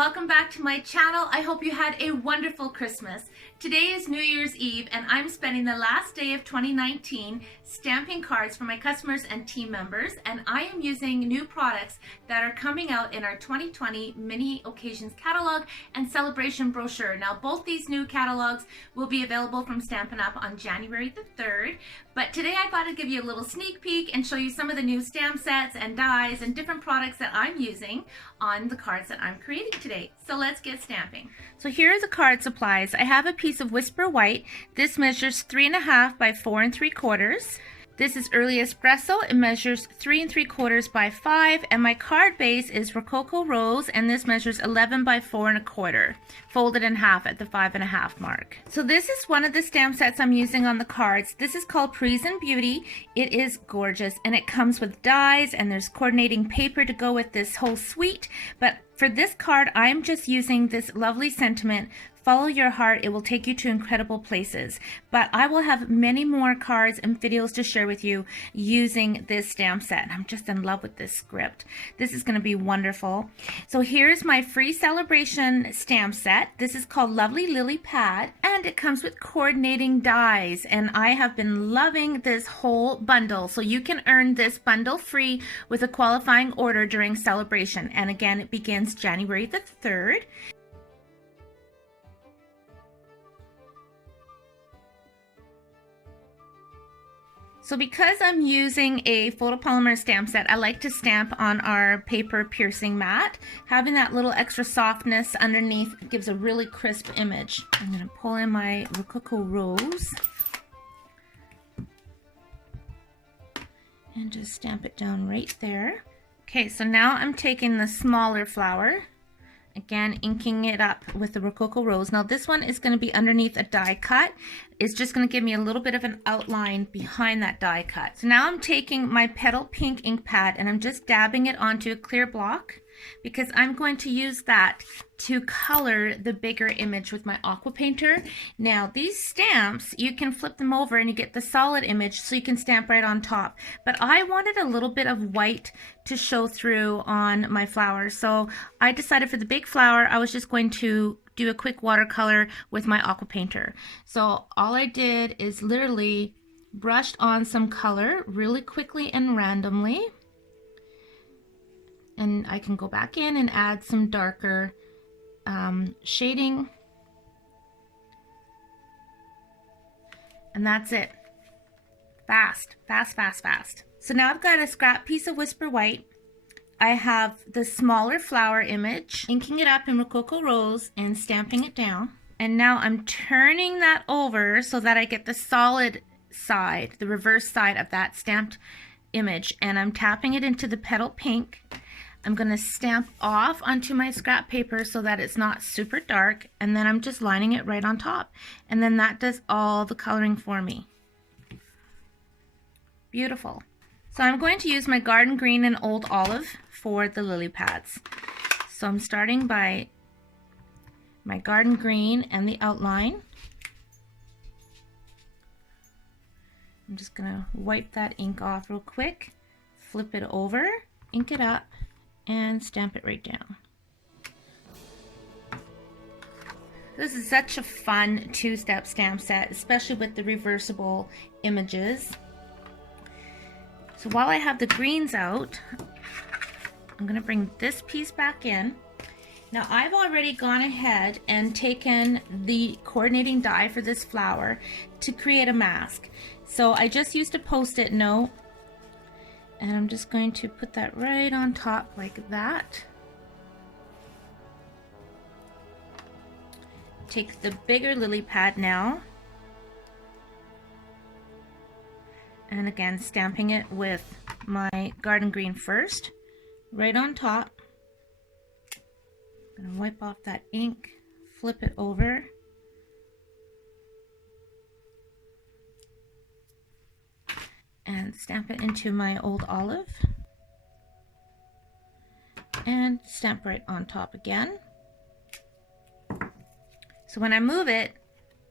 welcome back to my channel. I hope you had a wonderful Christmas. Today is New Year's Eve and I'm spending the last day of 2019 stamping cards for my customers and team members, and I am using new products that are coming out in our 2020 mini occasions catalog and celebration brochure. Now both these new catalogs will be available from Stampin' Up! On January the 3rd, but today I thought I'd give you a little sneak peek and show you some of the new stamp sets and dies and different products that I'm using on the cards that I'm creating today. So let's get stamping. So here are the card supplies. I have a piece of Whisper White. This measures 3.5 by 4 3/4. This is Early Espresso. It measures 3 3/4 by 5, and my card base is Rococo Rose, and this measures 11 by 4 1/4, folded in half at the 5.5 mark. So this is one of the stamp sets I'm using on the cards. This is called Parisian Beauty. It is gorgeous, and it comes with dies, and there's coordinating paper to go with this whole suite. But for this card, I'm just using this lovely sentiment. Follow your heart, it will take you to incredible places. But I will have many more cards and videos to share with you using this stamp set. I'm just in love with this script. This is going to be wonderful. So here's my free Sale-a-bration stamp set. This is called Lovely Lily Pad, and it comes with coordinating dies. And I have been loving this whole bundle. So you can earn this bundle free with a qualifying order during Sale-a-bration. And again, it begins January the 3rd. So because I'm using a photopolymer stamp set, I like to stamp on our paper piercing mat. Having that little extra softness underneath gives a really crisp image. I'm going to pull in my Rococo Rose and just stamp it down right there. Okay, so now I'm taking the smaller flower, again inking it up with the Rococo Rose. Now this one is going to be underneath a die cut. It's just going to give me a little bit of an outline behind that die cut. So now I'm taking my Petal Pink ink pad and I'm just dabbing it onto a clear block because I'm going to use that to color the bigger image with my aqua painter. Now these stamps, you can flip them over and you get the solid image so you can stamp right on top. But I wanted a little bit of white to show through on my flowers. So I decided for the big flower, I was just going to do a quick watercolor with my aqua painter. So all I did is literally brushed on some color really quickly and randomly. And I can go back in and add some darker shading. And that's it. Fast, fast, fast, fast. So now I've got a scrap piece of Whisper White. I have the smaller flower image, inking it up in Rococo Rose and stamping it down. And now I'm turning that over so that I get the solid side, the reverse side of that stamped image. And I'm tapping it into the Petal Pink. I'm going to stamp off onto my scrap paper so that it's not super dark, and then I'm just lining it right on top. And then that does all the coloring for me. Beautiful. So I'm going to use my Garden Green and Old Olive for the lily pads. So I'm starting by my Garden Green and the outline. I'm just going to wipe that ink off real quick, flip it over, ink it up, and stamp it right down. This is such a fun two-step stamp set, especially with the reversible images. So while I have the greens out, I'm going to bring this piece back in. Now I've already gone ahead and taken the coordinating die for this flower to create a mask. So I just used a Post-it note, and I'm just going to put that right on top like that. Take the bigger lily pad now, and again stamping it with my Garden Green first, right on top. I'm going to wipe off that ink, flip it over, and stamp it into my Old Olive, and stamp right on top again. So when I move it,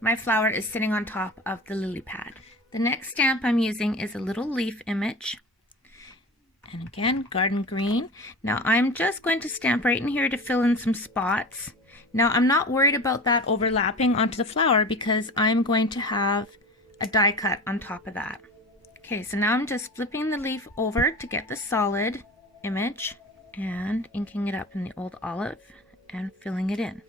my flower is sitting on top of the lily pad. The next stamp I'm using is a little leaf image, And again, garden green. Now I'm just going to stamp right in here to fill in some spots. Now I'm not worried about that overlapping onto the flower because I'm going to have a die cut on top of that. Okay, so now I'm just flipping the leaf over to get the solid image and inking it up in the old olive and filling it in.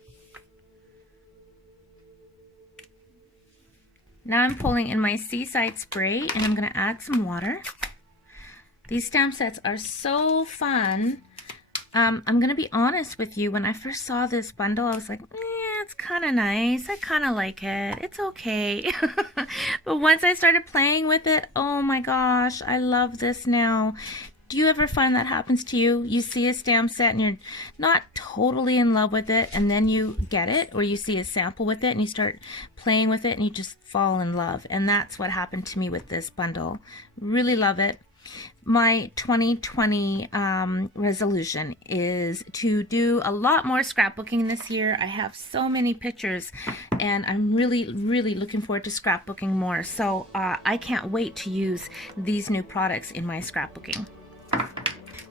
Now I'm pulling in my Seaside spray and I'm going to add some water. These stamp sets are so fun. I'm going to be honest with you, when I first saw this bundle, I was like, yeah, it's kind of nice. I kind of like it. It's okay. But once I started playing with it, oh my gosh, I love this now. Do you ever find that happens to you? You see a stamp set and you're not totally in love with it, and then you get it, or you see a sample with it and you start playing with it and you just fall in love. And that's what happened to me with this bundle. Really love it. My 2020 resolution is to do a lot more scrapbooking this year. I have so many pictures and I'm really looking forward to scrapbooking more. So I can't wait to use these new products in my scrapbooking.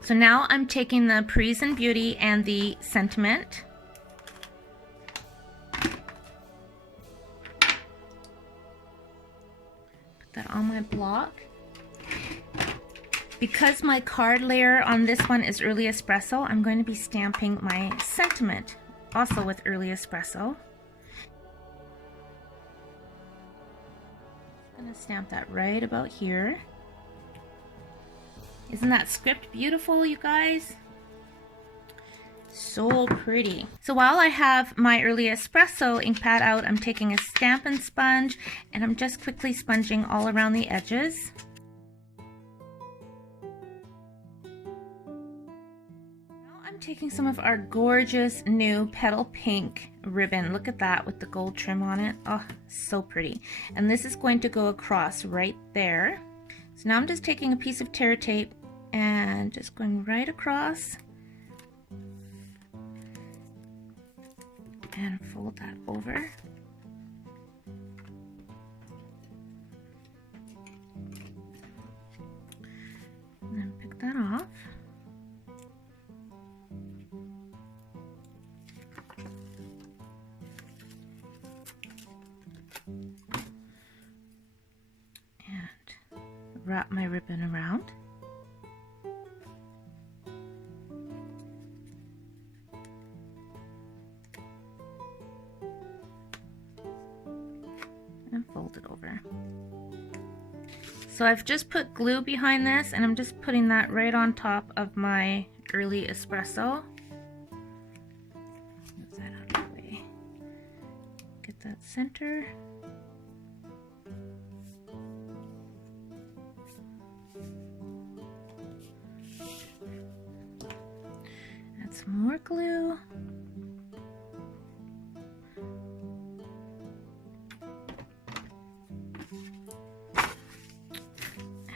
So now I'm taking the Parisian Beauty and the Sentiment. Put that on my block. Because my card layer on this one is Early Espresso, I'm going to be stamping my Sentiment also with Early Espresso. I'm going to stamp that right about here. Isn't that script beautiful, you guys? So pretty. So while I have my Early Espresso ink pad out, I'm taking a Stampin' Sponge and I'm just quickly sponging all around the edges. Taking some of our gorgeous new petal pink ribbon. Look at that with the gold trim on it. Oh, so pretty. And this is going to go across right there. So now I'm just taking a piece of tear tape and just going right across and fold that over. And then pick that off. Wrap my ribbon around. And fold it over. So I've just put glue behind this and I'm just putting that right on top of my Early Espresso. Move that out of the way. Get that center. Some more glue.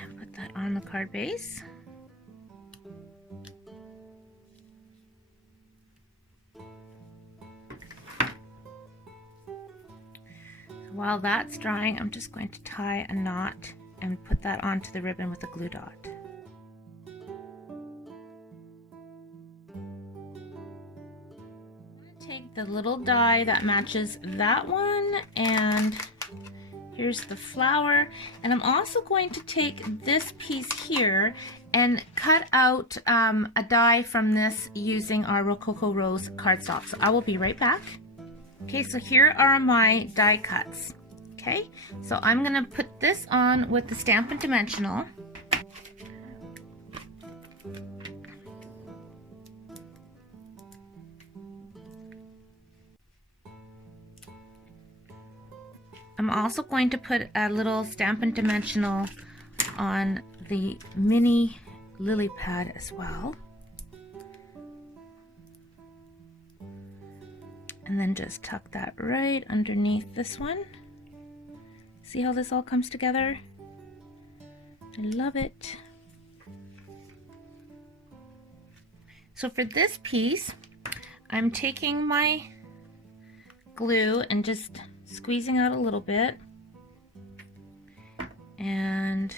And put that on the card base. While that's drying, I'm just going to tie a knot and put that onto the ribbon with a glue dot. Take the little die that matches that one, and here's the flower, and I'm also going to take this piece here and cut out a die from this using our Rococo Rose cardstock. So I will be right back. Okay, so here are my die cuts. Okay, so I'm gonna put this on with the Stampin' Dimensional. I'm also going to put a little Stampin' Dimensional on the mini lily pad as well. And then just tuck that right underneath this one. See how this all comes together? I love it. So for this piece, I'm taking my glue and just squeezing out a little bit, and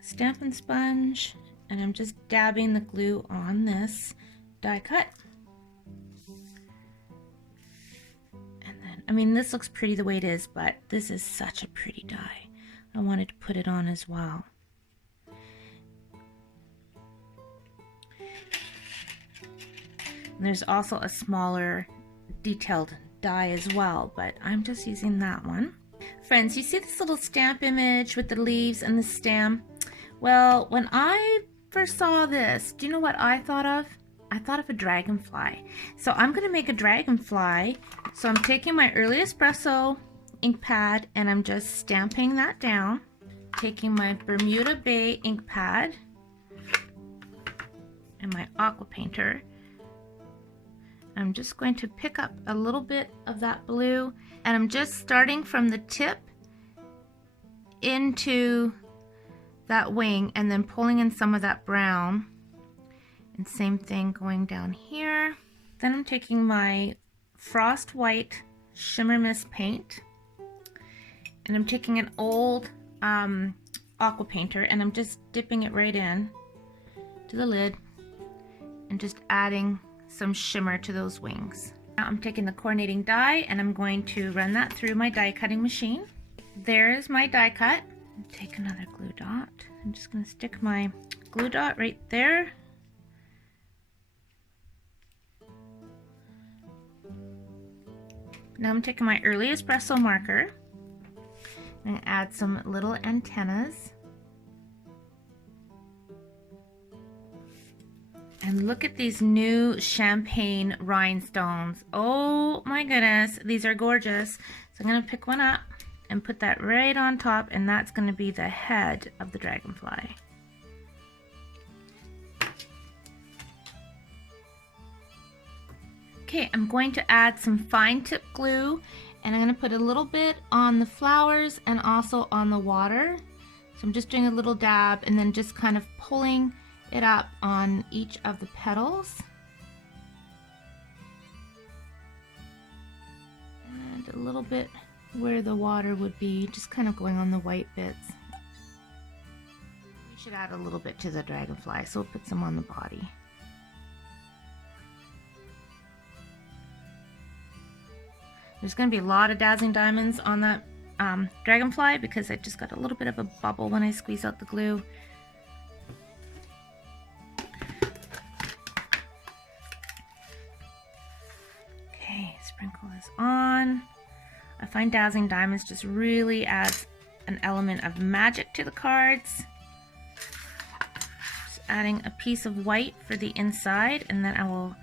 Stampin' Sponge and I'm just dabbing the glue on this die cut. And then, I mean, this looks pretty the way it is, but this is such a pretty die. I wanted to put it on as well. And there's also a smaller detailed die as well, but I'm just using that one. Friends, you see this little stamp image with the leaves and the stem? Well, when I first saw this, do you know what I thought of? I thought of a dragonfly. So I'm going to make a dragonfly. So I'm taking my early espresso ink pad and I'm just stamping that down. Taking my Bermuda Bay ink pad and my aqua painter. I'm just going to pick up a little bit of that blue, and I'm just starting from the tip into that wing and then pulling in some of that brown, and same thing going down here. Then I'm taking my Frost White Shimmer Mist paint, and I'm taking an old aqua painter and I'm just dipping it right in to the lid and just adding some shimmer to those wings. Now I'm taking the coordinating die and I'm going to run that through my die cutting machine. There's my die cut. Take another glue dot. I'm just going to stick my glue dot right there. Now I'm taking my early espresso marker and add some little antennas. And look at these new champagne rhinestones. Oh my goodness, these are gorgeous. So I'm going to pick one up and put that right on top, and that's going to be the head of the dragonfly. Okay, I'm going to add some fine tip glue, and I'm going to put a little bit on the flowers and also on the water. So I'm just doing a little dab and then just kind of pulling it up on each of the petals. And a little bit where the water would be, just kind of going on the white bits. We should add a little bit to the dragonfly, so we'll put some on the body. There's going to be a lot of dazzling diamonds on that dragonfly because I just got a little bit of a bubble when I squeeze out the glue. Sprinkle this on. I find dazzling diamonds just really adds an element of magic to the cards. Just adding a piece of white for the inside, and then I will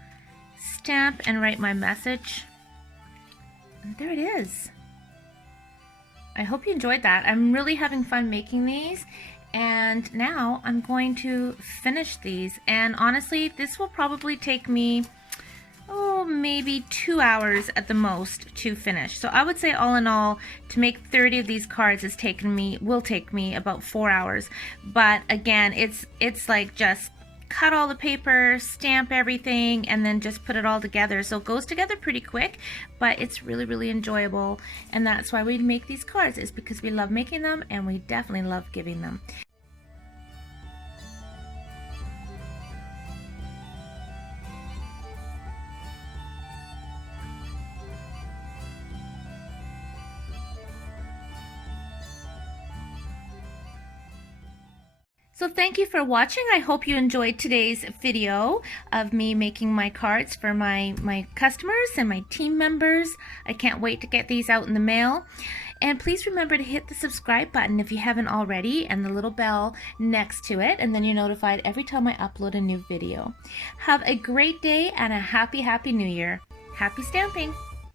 stamp and write my message. And there it is. I hope you enjoyed that. I'm really having fun making these, and now I'm going to finish these. And honestly, this will probably take me maybe 2 hours at the most to finish. So I would say all in all, to make 30 of these cards will take me about 4 hours. But again, it's like just cut all the paper, stamp everything, and then just put it all together. So it goes together pretty quick, but it's really, really enjoyable. And that's why we make these cards, is because we love making them and we definitely love giving them. So thank you for watching. I hope you enjoyed today's video of me making my cards for my customers and my team members. I can't wait to get these out in the mail. And please remember to hit the subscribe button if you haven't already, and the little bell next to it, and then you're notified every time I upload a new video. Have a great day and a happy, happy New Year. Happy stamping!